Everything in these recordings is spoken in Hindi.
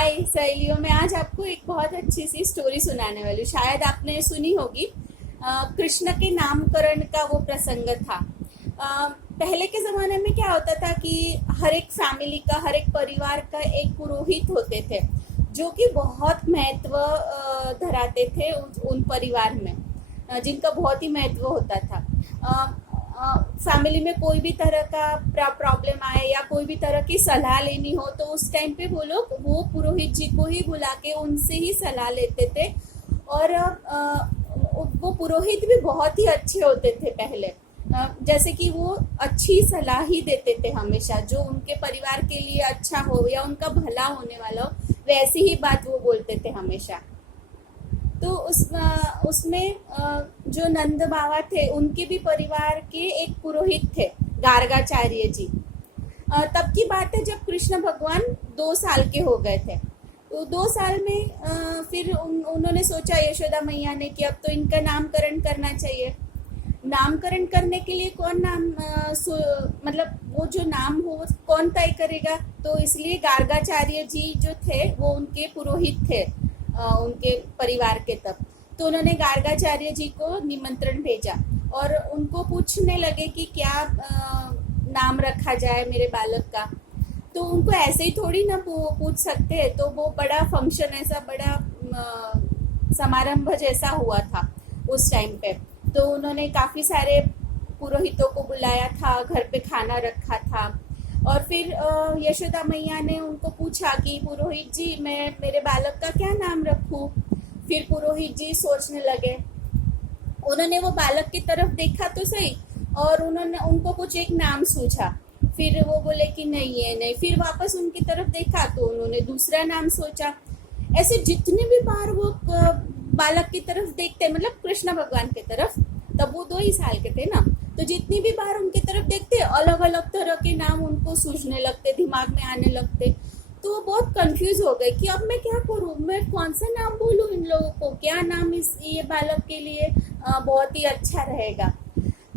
हाय सहेलियों, मैं आज आपको एक बहुत अच्छी सी स्टोरी सुनाने वाली हूँ। शायद आपने सुनी होगी। कृष्ण के नामकरण का वो प्रसंग था। पहले के ज़माने में क्या होता था कि हर एक फैमिली का, हर एक परिवार का एक पुरोहित होते थे जो कि बहुत महत्व धराते थे उन परिवार में, जिनका बहुत ही महत्व होता था। फैमिली में कोई भी तरह का प्रॉब्लम आए या कोई भी तरह की सलाह लेनी हो तो उस टाइम पे वो लोग वो पुरोहित जी को ही बुला के उनसे ही सलाह लेते थे। और वो पुरोहित भी बहुत ही अच्छे होते थे पहले। जैसे कि वो अच्छी सलाह ही देते थे हमेशा, जो उनके परिवार के लिए अच्छा हो या उनका भला होने वाला हो, वैसी ही बात वो बोलते थे हमेशा। तो उसमें जो नंद बाबा थे उनके भी परिवार के एक पुरोहित थे, गार्गाचार्य जी। तब की बात है जब कृष्ण भगवान 2 साल के हो गए थे। तो 2 साल में फिर उन्होंने सोचा, यशोदा मैया ने, कि अब तो इनका नामकरण करना चाहिए। नामकरण करने के लिए कौन नाम मतलब वो जो नाम हो कौन तय करेगा। तो इसलिए गार्गाचार्य जी जो थे वो उनके पुरोहित थे उनके परिवार के तब। तो उन्होंने गार्गाचार्य जी को निमंत्रण भेजा और उनको पूछने लगे कि क्या नाम रखा जाए मेरे बालक का। तो उनको ऐसे ही थोड़ी ना पूछ सकते हैं। तो वो बड़ा फंक्शन, ऐसा बड़ा समारंभ जैसा हुआ था उस टाइम पे। तो उन्होंने काफ़ी सारे पुरोहितों को बुलाया था, घर पे खाना रखा था। और फिर यशोदा मैया ने उनको पूछा कि पुरोहित जी, मैं मेरे बालक का क्या नाम रखूं। फिर पुरोहित जी सोचने लगे। उन्होंने वो बालक की तरफ देखा तो सही, और उन्होंने उनको कुछ एक नाम सूझा। फिर वो बोले कि नहीं, ये नहीं। फिर वापस उनकी तरफ देखा तो उन्होंने दूसरा नाम सोचा। ऐसे जितने भी बार वो बालक की तरफ देखते, मतलब कृष्ण भगवान की तरफ, तब वो 2 ही साल के थे ना, तो जितनी भी बार उनकी तरफ देखते अलग अलग तरह के नाम उनको सूझने लगते, दिमाग में आने लगते। तो वो बहुत कंफ्यूज हो गए कि अब मैं क्या करूं, मैं कौन सा नाम बोलूं इन लोगों को, क्या नाम ये बालक के लिए बहुत ही अच्छा रहेगा।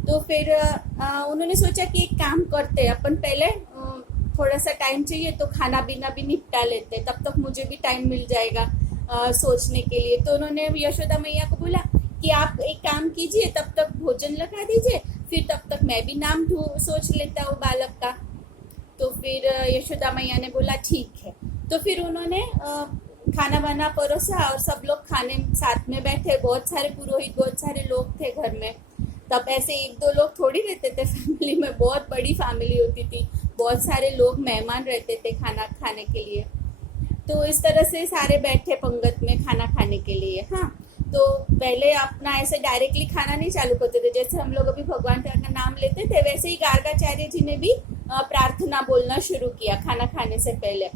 तो फिर उन्होंने सोचा कि एक काम करते, अपन पहले थोड़ा सा टाइम चाहिए तो खाना पीना भी निपटा लेते, तब तक मुझे भी टाइम मिल जाएगा सोचने के लिए। तो उन्होंने यशोदा मैया को बोला कि आप एक काम कीजिए, तब तक भोजन लगा दीजिए, फिर तब तक मैं भी नाम सोच लेता हूँ बालक का। तो फिर यशोदा मैया ने बोला ठीक है। तो फिर उन्होंने खाना वाना परोसा और सब लोग खाने साथ में बैठे। बहुत सारे पुरोहित, बहुत सारे लोग थे घर में। तब ऐसे 1-2 लोग थोड़ी रहते थे फैमिली में, बहुत बड़ी फैमिली होती थी, बहुत सारे लोग मेहमान रहते थे खाना खाने के लिए। तो इस तरह से सारे बैठे पंगत में खाना खाने के लिए। हाँ, तो पहले अपना ऐसे डायरेक्टली खाना नहीं चालू करते थे, जैसे हम लोग अभी भगवान का नाम लेते थे, वैसे ही गार्गाचार्य जी ने भी प्रार्थना बोलना शुरू किया खाना खाने से पहले।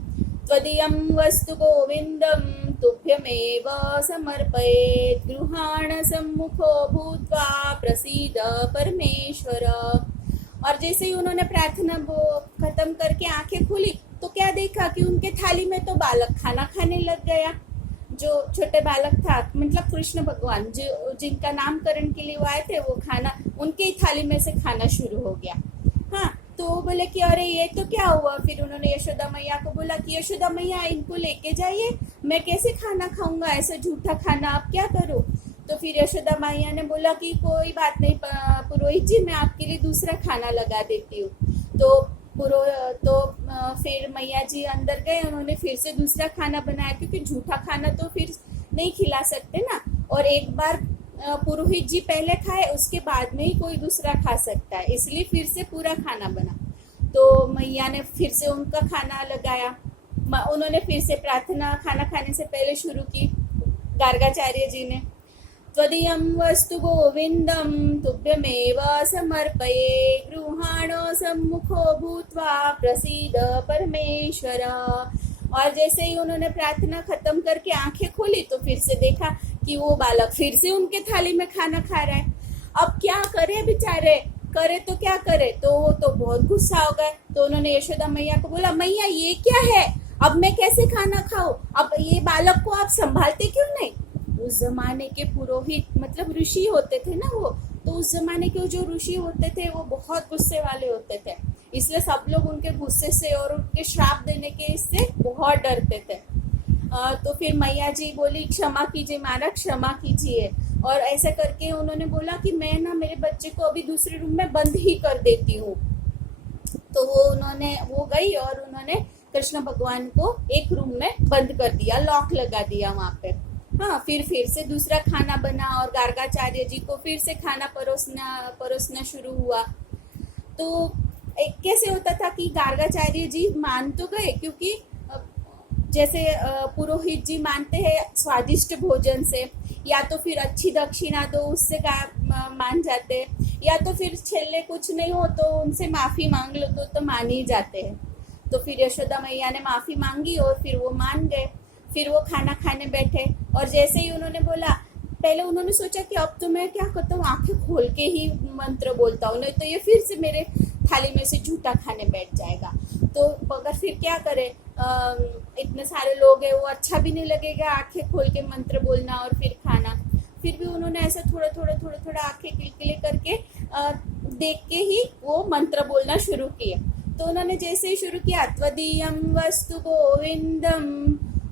त्वदीयं वस्तु गोविंदम तुभ्यमेव समर्पयेत्, गृहाण सम्मुखो भूत्वा प्रसीद परमेश्वर। और जैसे ही उन्होंने प्रार्थना खत्म करके आंखें खोली तो क्या देखा कि उनके थाली में तो बालक खाना खाने लग गया। जो छोटे बालक था, मतलब कृष्ण भगवान जो जिनका नामकरण के लिए वो आए थे, वो खाना उनके ही थाली में से खाना शुरू हो गया। हाँ, तो वो बोले कि अरे ये तो क्या हुआ। फिर उन्होंने यशोदा मैया को बोला कि यशोदा मैया, इनको लेके जाइए, मैं कैसे खाना खाऊंगा, ऐसा झूठा खाना, आप क्या करूँ। तो फिर यशोदा मैया ने बोला कि कोई बात नहीं पुरोहित जी, मैं आपके लिए दूसरा खाना लगा देती हूँ। तो फिर मैया जी अंदर गए, उन्होंने फिर से दूसरा खाना बनाया, क्योंकि झूठा खाना तो फिर नहीं खिला सकते ना। और एक बार पुरोहित जी पहले खाए, उसके बाद में ही कोई दूसरा खा सकता है, इसलिए फिर से पूरा खाना बना। तो मैया ने फिर से उनका खाना लगाया। उन्होंने फिर से प्रार्थना खाना खाने से पहले शुरू की, गार्गाचार्य जी ने। त्वदीयं वस्तु गोविंदम तुभ्यमेव समर्पये, गृहाण सम्मुखो भूत्वा प्रसीद परमेश्वर। और जैसे ही उन्होंने प्रार्थना खत्म करके आंखें खोली तो फिर से देखा कि वो बालक फिर से उनके थाली में खाना खा रहा है। अब क्या करे बेचारे, करे तो क्या करे। तो वो तो बहुत गुस्सा हो गए। तो उन्होंने यशोदा मैया को बोला, मैया ये क्या है, अब मैं कैसे खाना खाऊं, अब ये बालक को आप संभालते क्यों नहीं। उस जमाने के पुरोहित, मतलब ऋषि होते थे ना वो, तो उस जमाने के जो ऋषि होते थे वो बहुत गुस्से वाले होते थे, इसलिए सब लोग उनके गुस्से से और उनके श्राप देने के इससे बहुत डरते थे। तो फिर मैया जी बोली क्षमा कीजिए महाराज, क्षमा कीजिए। और ऐसे करके उन्होंने बोला कि मैं ना मेरे बच्चे को अभी दूसरे रूम में बंद ही कर देती हूँ। तो वो गई और उन्होंने कृष्ण भगवान को एक रूम में बंद कर दिया, लॉक लगा दिया वहां पे। हाँ, फिर से दूसरा खाना बना और गार्गाचार्य जी को फिर से खाना परोसना शुरू हुआ। तो एक कैसे होता था कि गार्गाचार्य जी मान तो गए, क्योंकि जैसे पुरोहित जी मानते हैं स्वादिष्ट भोजन से, या तो फिर अच्छी दक्षिणा दो उससे मान जाते हैं, या तो फिर छेले कुछ नहीं हो तो उनसे माफी मांग लो तो मान ही जाते हैं। तो फिर यशोदा मैया ने माफी मांगी और फिर वो मान गए। फिर वो खाना खाने बैठे और जैसे ही उन्होंने बोला, पहले उन्होंने सोचा कि अब तो मैं क्या करता हूँ, आंखें खोल के ही मंत्र बोलता हूँ, नहीं तो ये फिर से मेरे थाली में से झूठा खाने बैठ जाएगा। तो मगर फिर क्या करे, इतने सारे लोग हैं, वो अच्छा भी नहीं लगेगा आंखें खोल के मंत्र बोलना और फिर खाना। फिर भी उन्होंने ऐसा थोड़ा आंखें किलकिले करके देख के ही वो मंत्र बोलना शुरू किया। तो उन्होंने जैसे ही शुरू किया, त्वदीयम वस्तु गोविंदम,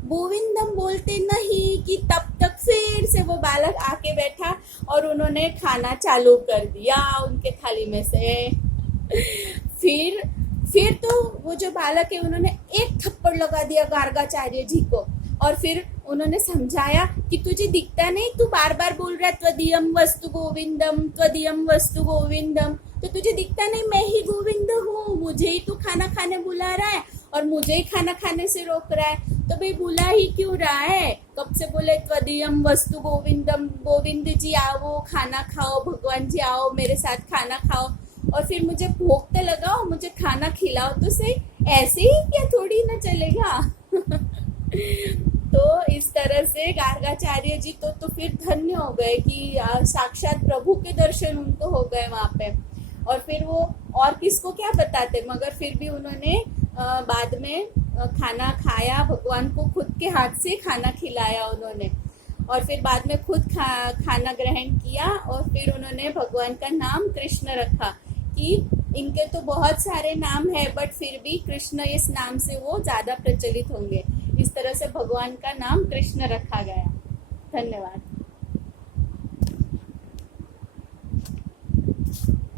गोविंदम बोलते नहीं कि तब तक फिर से वो बालक आके बैठा और उन्होंने खाना चालू कर दिया उनके थाली में से। फिर तो वो जो बालक है उन्होंने एक थप्पड़ लगा दिया गार्गाचार्य जी को और फिर उन्होंने समझाया कि तुझे दिखता नहीं, तू बार बार बोल रहा है त्वदीयम वस्तु गोविंदम, त्वदीयम वस्तु गोविंदम, तो तुझे दिखता नहीं मैं ही गोविंद हूँ, मुझे ही तू खाना खाने बुला रहा है और मुझे ही खाना खाने से रोक रहा है, तो भाई बुला ही क्यों रहा है? कब से बोले त्वदीयम वस्तु गोविंदम, गोविंद जी आओ खाना खाओ, भगवान जी आओ मेरे साथ खाना खाओ और फिर मुझे भोग तो लगाओ, मुझे खाना खिलाओ तो सही, ऐसे ही क्या थोड़ी ना चलेगा। तो इस तरह से गार्गाचार्य जी तो फिर धन्य हो गए कि साक्षात प्रभु के दर्शन उनको हो गए वहां पे। और फिर वो और किसको क्या बताते, मगर फिर भी उन्होंने बाद में खाना खाया, भगवान को खुद के हाथ से खाना खिलाया उन्होंने और फिर बाद में खुद खाना ग्रहण किया और फिर उन्होंने भगवान का नाम कृष्ण रखा कि इनके तो बहुत सारे नाम है बट फिर भी कृष्ण इस नाम से वो ज्यादा प्रचलित होंगे। इस तरह से भगवान का नाम कृष्ण रखा गया। धन्यवाद।